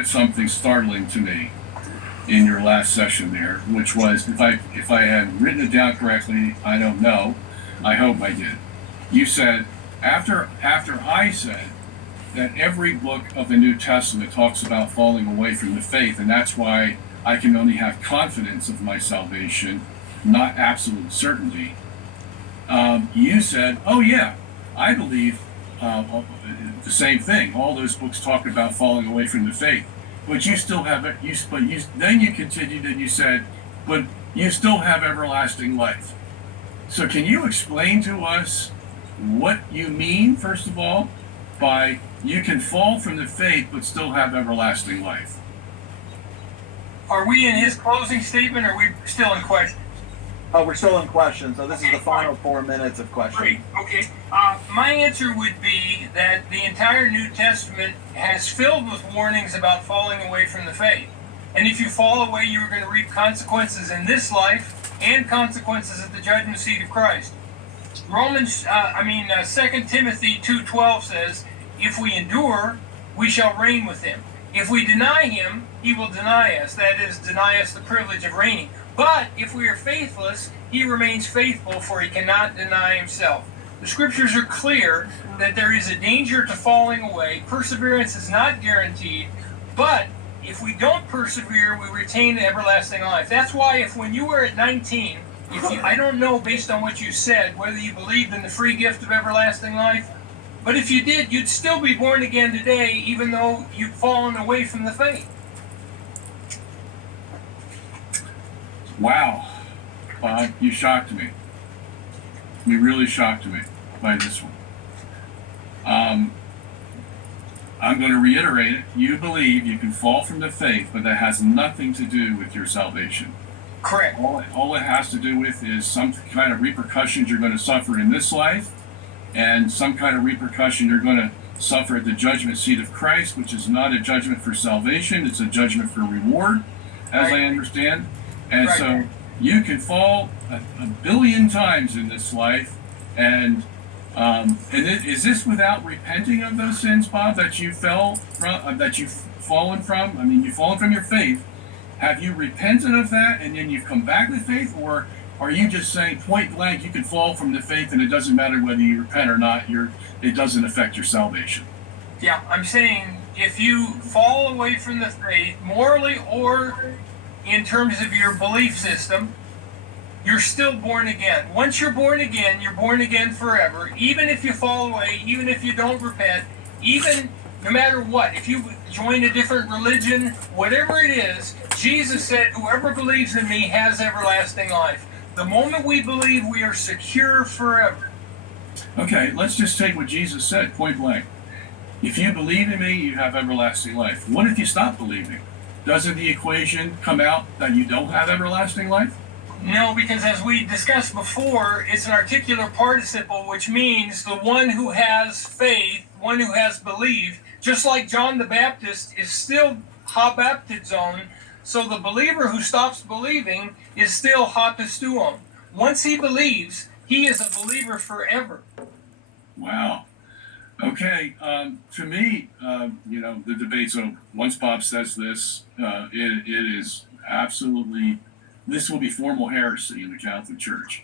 said something startling to me in your last session there, which was, if I had written it down correctly, I don't know. I hope I did. You said after I said that every book of the New Testament talks about falling away from the faith, and that's why I can only have confidence of my salvation, not absolute certainty. You said, "Oh yeah, I believe the same thing. All those books talk about falling away from the faith, but you still have it. Then you continued and you said, but you still have everlasting life. So can you explain to us what you mean, first of all, by you can fall from the faith but still have everlasting life?" Are we in his closing statement, or are we still in question? Oh, we're still in question, so this is Okay, the final fine. 4 minutes of question. Great. Okay. My answer would be that the entire New Testament has filled with warnings about falling away from the faith. And if you fall away, you're going to reap consequences in this life and consequences at the judgment seat of Christ. 2 Timothy 2:12 says, "If we endure, we shall reign with him. If we deny him, he will deny us." That is, deny us the privilege of reigning. But if we are faithless, he remains faithful, for he cannot deny himself. The scriptures are clear that there is a danger to falling away. Perseverance is not guaranteed, but if we don't persevere, we retain everlasting life. That's why if when you were at 19, I don't know based on what you said whether you believed in the free gift of everlasting life, but if you did, you'd still be born again today, even though you've fallen away from the faith. Wow, Bob, you shocked me. You really shocked me by this one. I'm going to reiterate it. You believe you can fall from the faith, but that has nothing to do with your salvation. Correct. All it has to do with is some kind of repercussions you're going to suffer in this life, and some kind of repercussion you're going to suffer at the judgment seat of Christ, which is not a judgment for salvation, it's a judgment for reward, as I understand. And so you can fall a billion times in this life, and is this without repenting of those sins, Bob, that you fell from, that you've fallen from? I mean, you've fallen from your faith. Have you repented of that, and then you've come back to faith, or are you just saying point blank you can fall from the faith, and it doesn't matter whether you repent or not? It doesn't affect your salvation. Yeah, I'm saying if you fall away from the faith, morally or in terms of your belief system, you're still born again. Once you're born again forever. Even if you fall away, even if you don't repent, even no matter what, if you join a different religion, whatever it is, Jesus said, "Whoever believes in me has everlasting life." The moment we believe, we are secure forever. Okay, let's just take what Jesus said, point blank. If you believe in me, you have everlasting life. What if you stop believing? Doesn't the equation come out that you don't have everlasting life? No, because as we discussed before, it's an articular participle, which means the one who has faith, one who has believed, just like John the Baptist is still ha baptizon, so the believer who stops believing is still ha pistuon. Once he believes, he is a believer forever. Wow. Okay, to me, the debate, so once Bob says this, it is absolutely, this will be formal heresy in the Catholic Church.